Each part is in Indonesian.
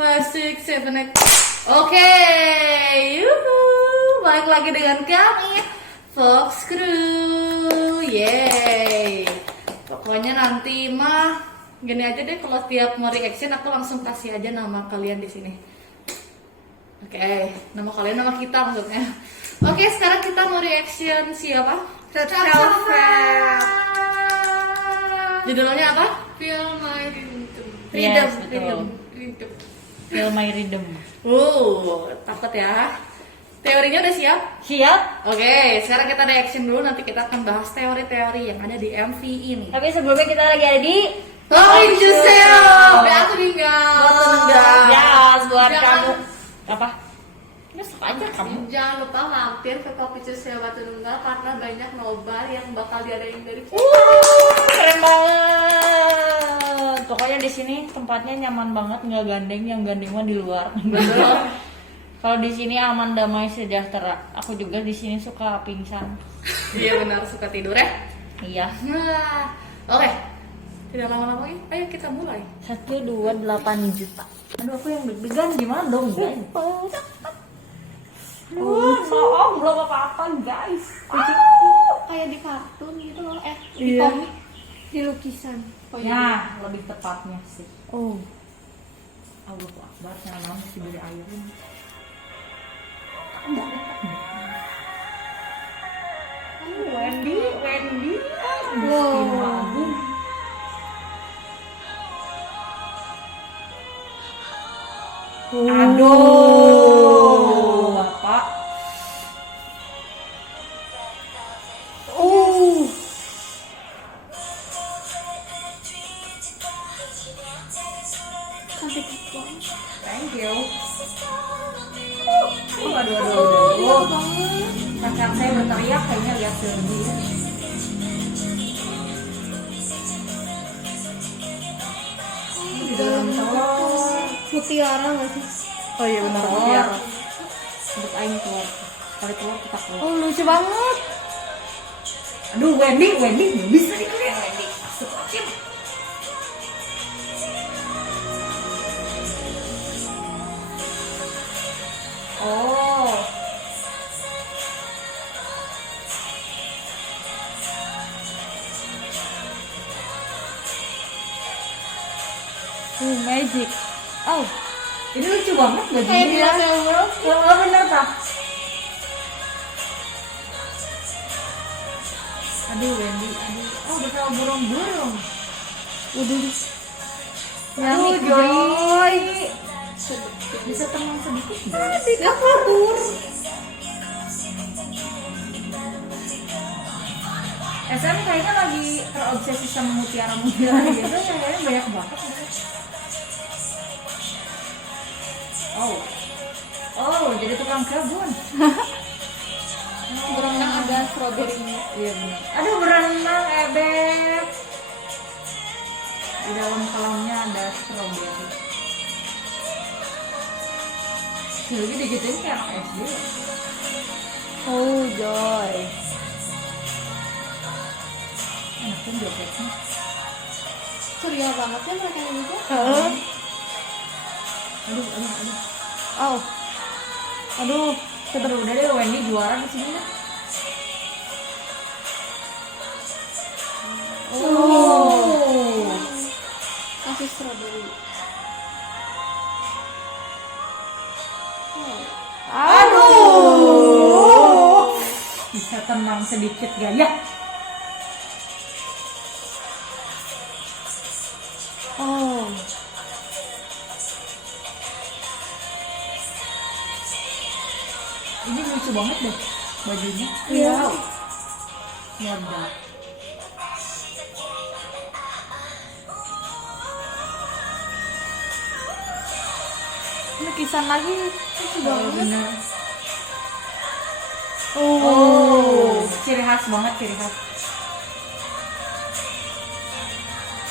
5, 6, 7, 8. Oke, yuhu, balik lagi dengan kami Fox Crew. Yeay. Pokoknya nanti mah gini aja deh, kalau tiap mau reaction aku langsung kasih aja nama kalian di sini. Oke, nama kalian, nama kita maksudnya. Oke, sekarang kita mau reaction siapa? Red Velvet. Judulnya apa? Feel My Rhythm. Yes, betul. Rhythm. Feel My Rhythm. Takut ya. Teorinya udah siap? Siap? Oke, sekarang kita reaction dulu, nanti kita akan bahas teori-teori yang ada di MV ini. Tapi sebelumnya kita lagi ada di Love yourself. Batu Ninggal. Batu Ninggal. ya buat Jangan- kamu. Apa? Ya sok aja kamu. Jangan lupa mampir ke Kopi Cusel Batu Nunggal karena banyak nobar yang bakal diadain dari kita. Keren banget. Pokoknya di sini tempatnya nyaman banget, nggak gandeng, yang gandeng mah di luar. Betul. Kalau di sini aman, damai, sejahtera. Aku juga di sini suka pingsan. Iya benar, suka tidur ya. Iya. Nah, oke. Tidak lama-lama lagi, ayo kita mulai. 128 juta. Aduh, aku yang deg-degan gimana dong, guys? Maaf, belum apa-apa, guys. Kayak di kartun gitu loh, di Iya. komik, di lukisan. Ya, lebih tepatnya sih. Oh. Allahu Akbar, nama mesti beli airin. Wendy. Wow. Aduh, Bapak. Cantik banget. Thank you. Aduh. Iya banget. Pacar saya berteriak kayaknya lihat sendiri. Di dalam telur. Mutiara nggak sih? Oh iya benar. Telur. Untuk aing keluar. Kali telur kita keluar. Oh lucu banget. Aduh, Wendy nggak bisa dilihat Wendy. Astagfirullah. Oh. Magic. Oh. Ini lucu banget Kayak di bajunya. Hotel World. Oh, bener tak? Aduh, Wendy, aduh. Oh, bersama burung-burung. Waduh. Aduh, Joy. Bisa tenang sedikit nggak? Dia kabur. SM kayaknya lagi terobsesi sama mutiara-mutiara gitu, kayaknya banyak banget. Oh, jadi tukang kebun. Berenang ada stroberinya. Iya benar. Aduh, berenang ebek. Di dalam kolamnya ada stroberi. Jadi digituin kayak anak SD. Oh Joy. Enakin jogetnya. Ceria banget ya mereka ini tuh. Aduh. Oh. Aduh. Udah deh, Wendy juara di sini lah. Oh. Kasih strawberry. Aduh. Bisa tenang sedikit gak ya? Oh. Ini lucu banget deh bajunya. Iya. Meledak. Lukisan lagi. Oh, bener. Oh. Ciri khas banget, ciri khas.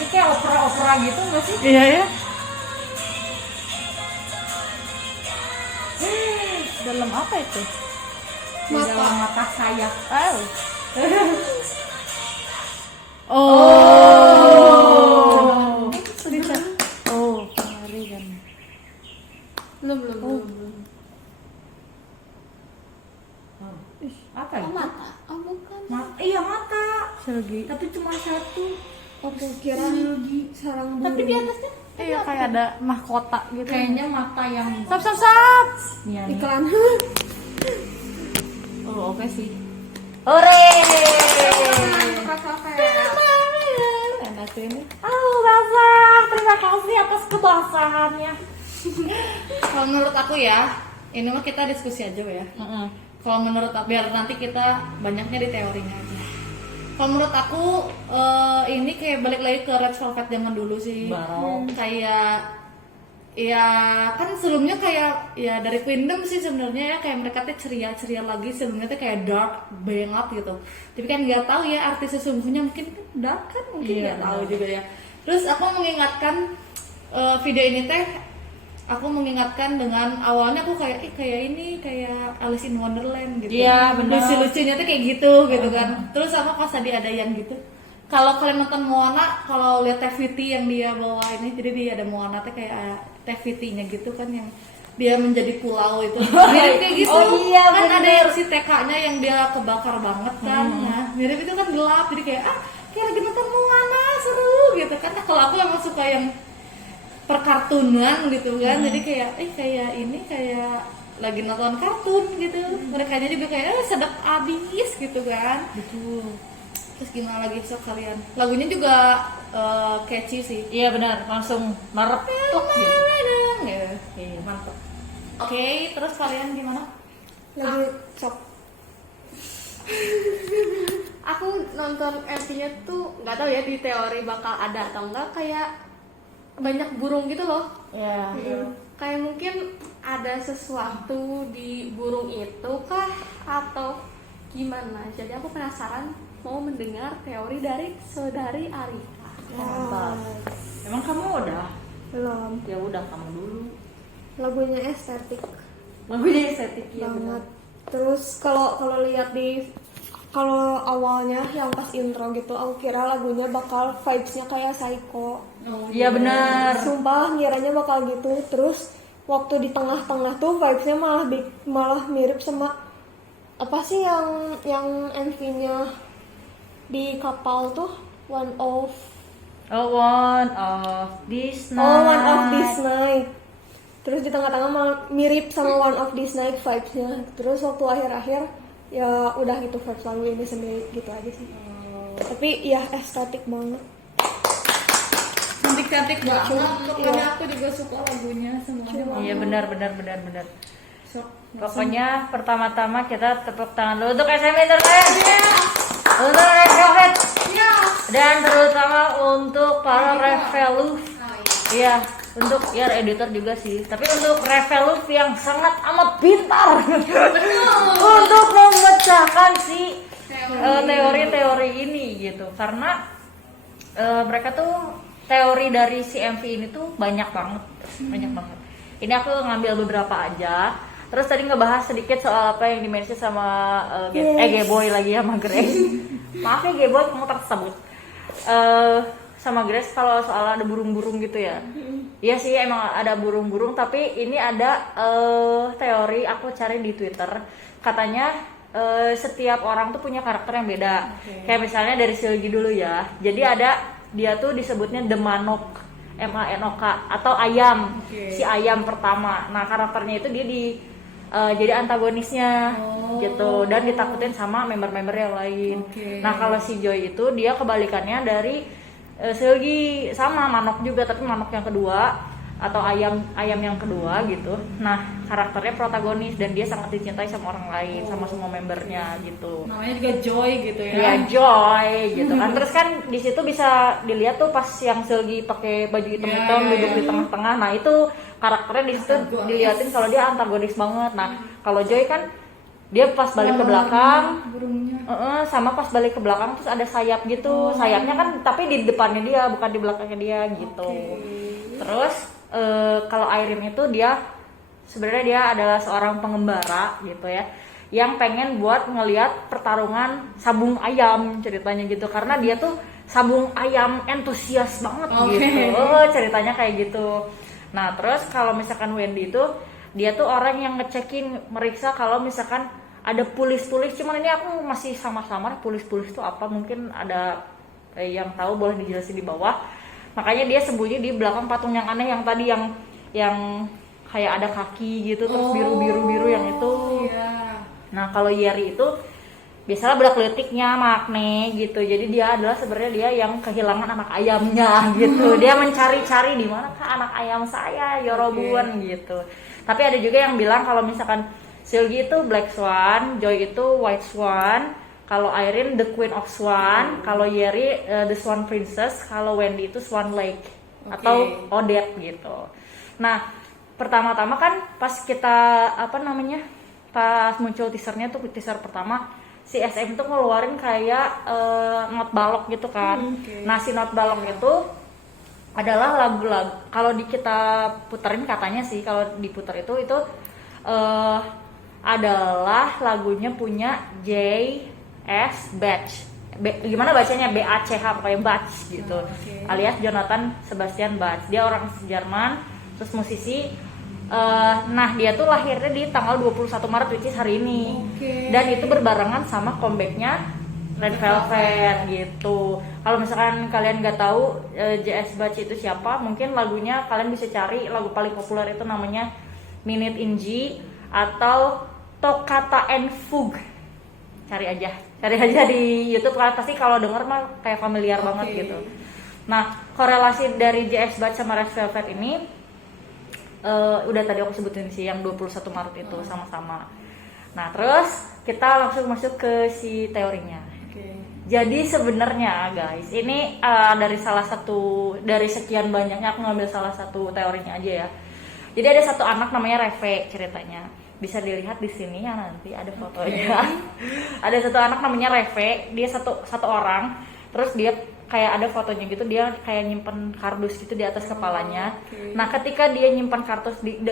Ini kayak opera-opera gitu nggak sih? Iya ya. Dalam apa itu? Di dalam mata saya. Oh. Bisa. Oh, pengari kan. Belum. Apa Oh, ya? mata. Oh, bukan. Iya mata. Selgi. Tapi cuma satu. Oke, kira sarang Tapi di burung. atasnya Iya kayak ada mahkota gitu. Kayaknya mata yang Sap. Iya nih. Iklan. Oh, oke sih. Hore! Enak ini. Halo basah, terima kasih atas kebasahannya. Kalau menurut aku ya, ini mah kita diskusi aja ya. Kalau menurut aku, biar nanti kita banyaknya di teorinya aja. Kalau menurut aku ini kayak balik lagi ke Red Velvet zaman dulu sih. Kayak ya kan sebelumnya kayak ya dari Queendom sih sebenarnya ya kayak mereka tuh ceria lagi, sebelumnya tuh kayak dark banget gitu. Tapi kan nggak tahu ya arti sesungguhnya, mungkin dark kan mungkin nggak tahu juga ya. Terus aku mengingatkan video ini teh, aku mengingatkan dengan awalnya aku kayak ini kayak Alice in Wonderland gitu. Iya, benar. Lucu-lucunya tuh kayak gitu gitu kan. Terus sama pas tadi ada yang gitu. Kalau kalian nonton Moana, kalau lihat TVT yang dia bawa ini, jadi dia ada Moana tuh kayak TVT-nya gitu kan yang dia menjadi pulau itu. Mirip kayak gitu. Oh iya, kan bener. ada yang si TK-nya yang dia kebakar banget kan. Nah, mirip itu kan gelap, jadi kayak kayak lagi nonton Moana, seru gitu kan. Nah, kalau aku emang suka yang perkartunan gitu kan, jadi kayak kayak lagi nonton kartun gitu. Mereka juga kayak sedap abis gitu kan. Betul. Terus gimana lagi sok kalian? Lagunya juga catchy sih. Iya benar, langsung marep tuh gitu. Ya, mantap. Oke, terus kalian gimana? Lagi sok. Aku nonton MV-nya tuh nggak tahu ya di teori bakal ada atau enggak, kayak banyak burung gitu loh. Iya. Kayak mungkin ada sesuatu di burung itu kah atau gimana? Jadi aku penasaran mau mendengar teori dari saudari Arika. Mantap. Emang kamu udah? Belum. Ya udah kamu dulu. Lagunya estetik Lagunya estetik ya banget. Terus kalau lihat kalau awalnya yang pas intro gitu, aku kira lagunya bakal vibes-nya kayak Psycho. Iya benar. Sumpah ngiranya bakal gitu. Terus waktu di tengah-tengah tuh vibes-nya malah mirip sama apa sih yang MV-nya di kapal tuh, One of This Night. Oh, One of This Night. Terus di tengah-tengah malah mirip sama One of This Night vibes-nya. Terus waktu akhir-akhir ya udah gitu vibes lagu ini sendiri gitu aja sih. Tapi ya estetik banget. Cantik-cantik banget. Iya. Pokoknya aku juga suka lagunya semuanya. Iya benar. Sok. Pokoknya pertama-tama kita tepuk tangan dulu untuk SM Entertainment. Untuk Red Velvet. Dan terutama untuk para Reveluf. Iya, untuk ya editor juga sih. Tapi untuk Reveluf yang sangat amat pintar untuk memecahkan si teori-teori ini gitu. Karena mereka tuh teori dari si MV ini tuh banyak banget. Ini aku ngambil beberapa aja. Terus tadi ngebahas sedikit soal apa yang dimention sama G-Boy lagi sama Grace. Maaf ya G-Boy, kamu tersebut. Sama Grace kalau soal ada burung-burung gitu ya. Iya sih emang ada burung-burung, tapi ini ada teori aku cari di Twitter. Katanya setiap orang tuh punya karakter yang beda. Kayak misalnya dari Silgi dulu ya. Jadi ada dia tuh disebutnya The Manok, MANOK atau ayam. Si ayam pertama. Nah, karakternya itu dia jadi antagonisnya gitu dan ditakutin sama member-member yang lain. Nah, kalau si Joy itu dia kebalikannya dari Silgi, sama Manok juga tapi Manok yang kedua atau ayam yang kedua gitu. Nah, karakternya protagonis dan dia sangat dicintai sama orang lain, sama semua membernya gitu. Namanya juga Joy gitu ya. Iya, Joy gitu kan. Terus kan di situ bisa dilihat tuh pas yang Silgi pakai baju hitam-hitam duduk di tengah-tengah. Nah, itu karakternya di situ dilihatin kalau dia antagonis banget. Nah, kalau Joy kan dia pas balik ke belakang, burungnya. sama pas balik ke belakang terus ada sayap gitu. Sayapnya kan tapi di depannya dia, bukan di belakangnya dia gitu. Terus kalau Airin itu dia sebenarnya dia adalah seorang pengembara gitu ya, yang pengen buat ngelihat pertarungan sabung ayam ceritanya gitu, karena dia tuh sabung ayam entusias banget gitu. Ceritanya kayak gitu. Nah terus kalau misalkan Wendy itu dia tuh orang yang ngecekin, meriksa kalau misalkan ada pulis-pulis, cuman ini aku masih sama-sama pulis-pulis itu apa, mungkin ada yang tahu boleh dijelasin di bawah. Makanya dia sembunyi di belakang patung yang aneh yang tadi yang kayak ada kaki gitu terus biru yang itu. Iya. Nah kalau Yeri itu biasalah bedak letiknya makne gitu, jadi dia adalah sebenarnya dia yang kehilangan anak ayamnya gitu. Dia mencari-cari di mana kah anak ayam saya Yorobun gitu. Tapi ada juga yang bilang kalau misalkan Seulgi itu Black Swan, Joy itu White Swan, kalau Irene The Queen of Swan, kalau Yeri The Swan Princess, kalau Wendy itu Swan Lake atau Odette gitu. Nah pertama-tama kan pas kita pas muncul teasernya tuh, teaser pertama si SM tuh ngeluarin kayak not balok gitu kan. Nah si not balok itu adalah lagu-lagu, kalau kita puterin katanya sih, kalau diputer itu adalah lagunya punya J.S. Bach. Gimana bacanya? B-A-C-H, pokoknya Bach gitu. Alias Jonathan Sebastian Bach. Dia orang Jerman, terus musisi. Nah dia tuh lahirnya di tanggal 21 Maret, which is hari ini. Dan itu berbarengan sama comebacknya Red Velvet gitu. Kalau misalkan kalian nggak tahu J.S. Bach itu siapa, mungkin lagunya kalian bisa cari. Lagu paling populer itu namanya Minute in G atau Toccata and Fugue. Cari aja di YouTube, pasti kalau denger mah kayak familiar banget gitu. Nah korelasi dari J.S. Bach sama Red Velvet ini udah tadi aku sebutin sih, yang 21 Maret itu sama-sama. Nah terus kita langsung masuk ke si teorinya. Jadi sebenarnya guys, ini dari sekian banyaknya aku ngambil salah satu teorinya aja ya. Jadi ada satu anak namanya Reve ceritanya. Bisa dilihat di sini ya, nanti ada fotonya. Ada satu anak namanya Reve, dia satu orang. Terus dia kayak ada fotonya gitu, dia kayak nyimpen kardus gitu di atas kepalanya. Nah ketika dia nyimpan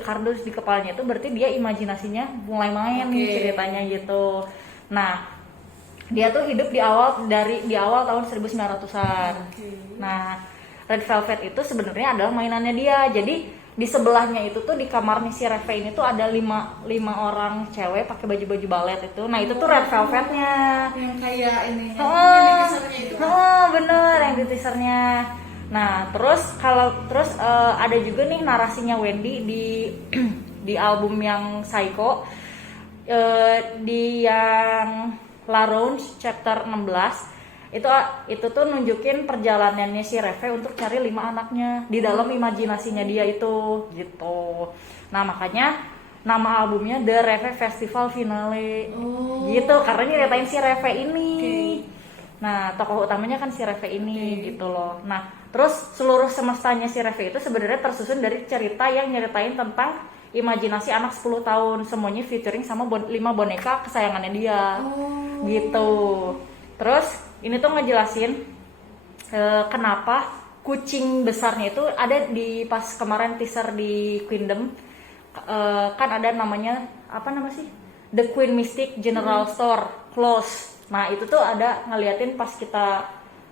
kardus di kepalanya itu berarti dia imajinasinya mulai main nih ceritanya gitu. Nah dia tuh hidup di awal tahun 1900-an. Nah Red Velvet itu sebenarnya adalah mainannya dia. Jadi di sebelahnya itu tuh di kamarnya si Reve ini tuh ada lima orang cewek pakai baju balet itu. Nah itu tuh Red Velvetnya. Yang kayak ini. Bener yang di teasernya. Nah terus ada juga nih narasinya Wendy di album yang Psycho, di yang La Ronge chapter 16. Itu tuh nunjukin perjalanannya si Reve untuk cari 5 anaknya di dalam imajinasinya dia itu gitu. Nah makanya nama albumnya The Reve Festival Finale gitu, karena nyeritain si Reve ini. Nah tokoh utamanya kan si Reve ini gitu loh. Nah terus seluruh semestanya si Reve itu sebenarnya tersusun dari cerita yang nyeritain tentang imajinasi anak 10 tahun, semuanya featuring sama 5 boneka kesayangannya dia gitu. Terus ini tuh ngejelasin kenapa kucing besarnya itu ada di pas kemarin teaser di Queendom, kan ada namanya The Queen Mystic General Store close. Nah itu tuh ada ngeliatin pas kita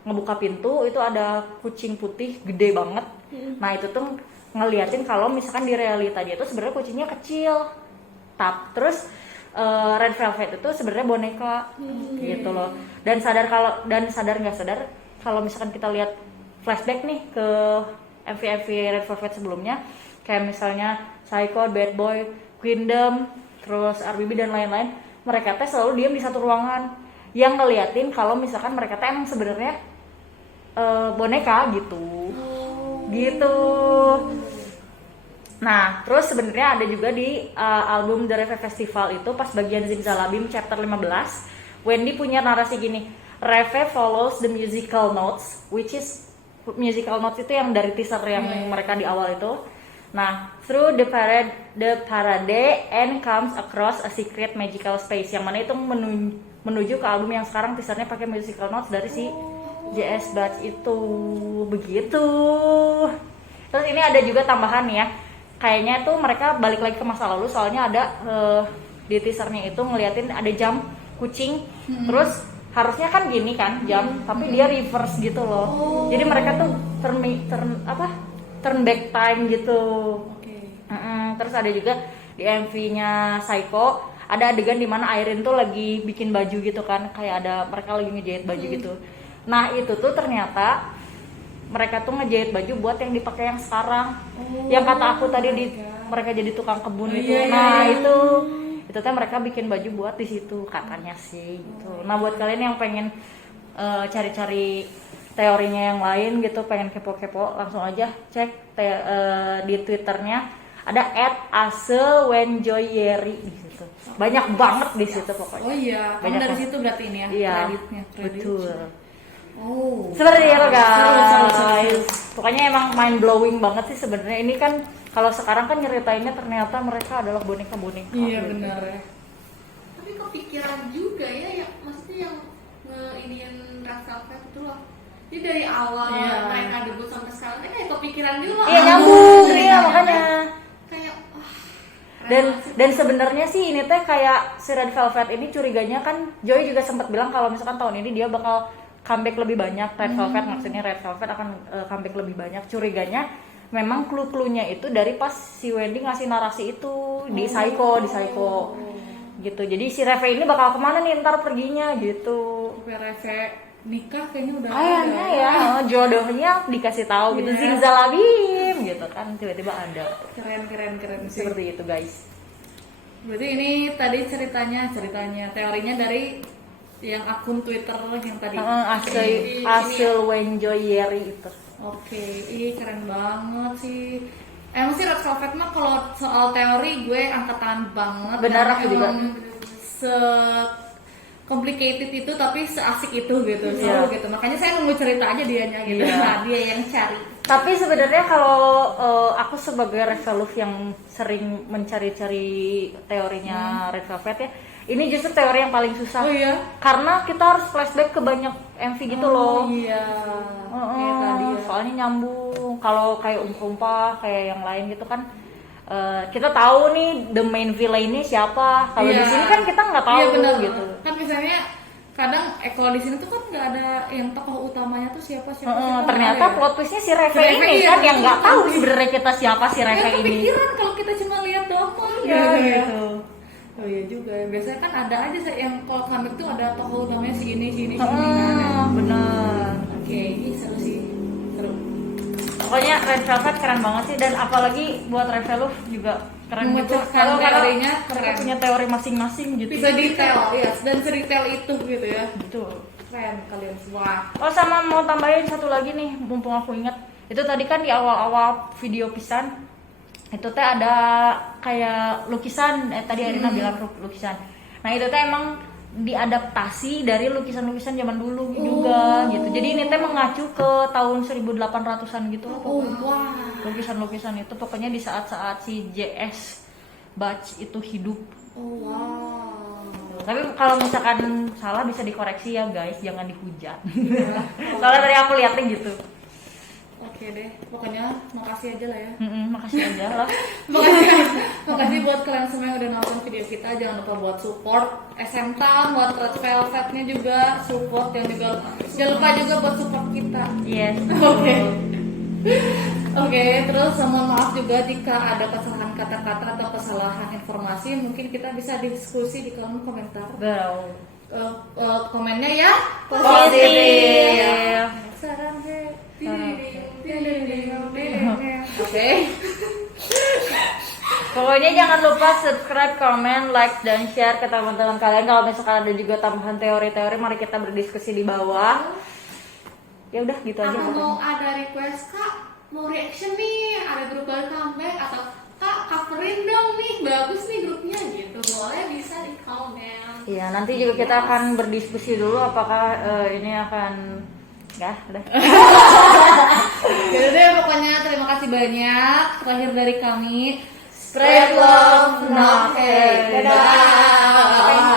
ngebuka pintu itu ada kucing putih gede banget. Nah itu tuh ngeliatin kalau misalkan di realita dia tuh sebenarnya kucingnya kecil. Terus Red Velvet itu sebenarnya boneka gitu loh. Dan sadar nggak sadar kalau misalkan kita lihat flashback nih ke MV Red Velvet sebelumnya, kayak misalnya Psycho, Bad Boy, Queendom, terus RBB dan lain-lain, mereka teh selalu diam di satu ruangan yang ngeliatin kalau misalkan mereka teh emang sebenarnya boneka gitu. Nah, terus sebenarnya ada juga di album The Reve Festival itu pas bagian Zimzalabim chapter 15, Wendy punya narasi gini, Reve follows the musical notes, which is musical notes itu yang dari teaser yang mereka di awal itu. Nah, through the parade and comes across a secret magical space, yang mana itu menuju ke album yang sekarang teasernya pakai musical notes dari si J.S. Bach itu begitu. Terus ini ada juga tambahan ya. Kayaknya tuh mereka balik lagi ke masa lalu, soalnya ada di teasernya itu ngeliatin ada jam kucing, terus harusnya kan gini kan jam, tapi dia reverse gitu loh. Jadi mereka tuh turn back time gitu. Oke. Terus ada juga di MV-nya Psycho ada adegan dimana Irene tuh lagi bikin baju gitu kan, kayak ada mereka lagi ngejahit baju gitu. Nah itu tuh ternyata mereka tuh ngejahit baju buat yang dipakai yang sekarang, yang kata aku tadi mereka jadi tukang kebun itu. Nah itu teh mereka bikin baju buat di situ katanya sih gitu. Nah buat kalian yang pengen cari-cari teorinya yang lain gitu, pengen kepo-kepo, langsung aja cek di Twitternya ada @asewenjoyeri di situ. Banyak banget di situ pokoknya. Oh iya, kamu Banyak dari banget. situ berarti ini ya, Iya, kreditnya. betul. Oh. Seperti itu guys. Seru. Pokoknya emang mind blowing banget sih sebenarnya. Ini kan kalau sekarang kan nyeritainnya ternyata mereka adalah boneka-boneka. Iya gitu. benar. Tapi kepikiran juga ya, maksudnya yang nge-inian Red Velvet itu loh. Jadi dari awal Iya. mereka debut sampai sekarang kayak kepikiran juga. Iya nyambung, iya makanya. Kayak wah. Dan sebenarnya sih ini teh kayak si Red Velvet ini curiganya kan Joy juga sempat bilang kalau misalkan tahun ini dia bakal comeback lebih banyak. Red Velvet maksudnya Red Velvet akan comeback lebih banyak. Curiganya memang clue-cluenya itu dari pas si Wendy ngasih narasi itu di Psycho gitu. Jadi si Reve ini bakal kemana nih ntar perginya gitu. Reve nikah kayaknya udah Kayaknya ada. ya jodohnya dikasih tahu gitu, zimzalabim gitu kan tiba-tiba ada. Keren sih. Seperti itu guys. Berarti ini tadi ceritanya teorinya dari yang akun Twitter yang tadi. Hasil Wenjoyeri itu. Oke, ih keren banget sih. Emang sih Red Velvet mah kalau soal teori gue angkat tangan banget. Benar, Karena aku juga. emang se complicated itu tapi seasik itu gitu, Iya. seru gitu. Makanya saya nunggu cerita aja dianya gitu. Iya. Nah, dia yang cari. Tapi sebenarnya kalau aku sebagai Reveluf yang sering mencari-cari teorinya Red Velvet ya, ini justru teori yang paling susah. Oh iya. Karena kita harus flashback ke banyak MV gitu loh. Iya. Kayak tadi ya. Soalnya nyambung. Kalau kayak Umpa kayak yang lain gitu kan, kita tahu nih the main villain-nya siapa. Kalau di Iya. sini kan kita nggak tahu Iya, benar. gitu. Kan misalnya kadang kalau di sini tuh kan nggak ada yang tokoh utamanya tuh siapa. Ternyata nggak ada ya. plot twistnya si Reve Si Reve, ini iya, kan yang nggak betul. tahu sebenarnya kita siapa si Nggak Reve ini. kepikiran kalau kita cuma lihat doang. Iya, gitu. Oh iya juga. Biasanya kan ada aja yang kalau comic tuh ada tokoh utamanya si ini kan. Benar. Oke, ini seru sih. Seru. Pokoknya Red Velvet keren banget sih, dan apalagi buat Reveluf juga keren gitu. Memecahkan Kalau teorinya mereka keren. punya teori masing-masing gitu. Bisa detail, ya. Dan sedetail itu gitu ya. Betul. Keren kalian semua. Oh sama mau tambahin satu lagi nih, mumpung aku ingat. Itu tadi kan di awal-awal video pisan, itu teh ada kayak lukisan, tadi Arina bilang lukisan. Nah itu teh emang diadaptasi dari lukisan-lukisan zaman dulu juga gitu. Jadi ini teh mengacu ke tahun 1800-an gitu lah Oh, pokoknya. wah. Lukisan-lukisan itu pokoknya di saat-saat si JS Bach itu hidup. Oh, wow. Tapi kalau misalkan salah bisa dikoreksi ya guys, jangan dihujat. Soalnya dari aku lihatnya gitu. Oke deh, pokoknya makasih aja lah ya. Makasih aja lah. Makasih buat kalian semua yang udah nonton video kita. Jangan lupa buat support SMK, buat Red Velvetnya juga support, yang juga jangan lupa juga buat support kita. Yes. Oke, terus mohon maaf juga jika ada kesalahan kata-kata atau kesalahan informasi, mungkin kita bisa diskusi di kolom komentar. Girl. Komennya ya Positif. Saran deh. Oke. Pokoknya jangan lupa subscribe, comment, like, dan share ke teman-teman kalian. Kalau misalkan ada juga tambahan teori-teori, mari kita berdiskusi di bawah. Ya udah gitu aja. Atau pokoknya. mau ada request kak, mau reaction nih, ada grup baru comeback, atau kak coverin dong nih, bagus nih grupnya gitu, boleh bisa di komen. Iya, nanti juga kita akan berdiskusi dulu apakah ini akan udah. Jadi deh, pokoknya terima kasih banyak. Terakhir dari kami, spread love, not hate. Dadah.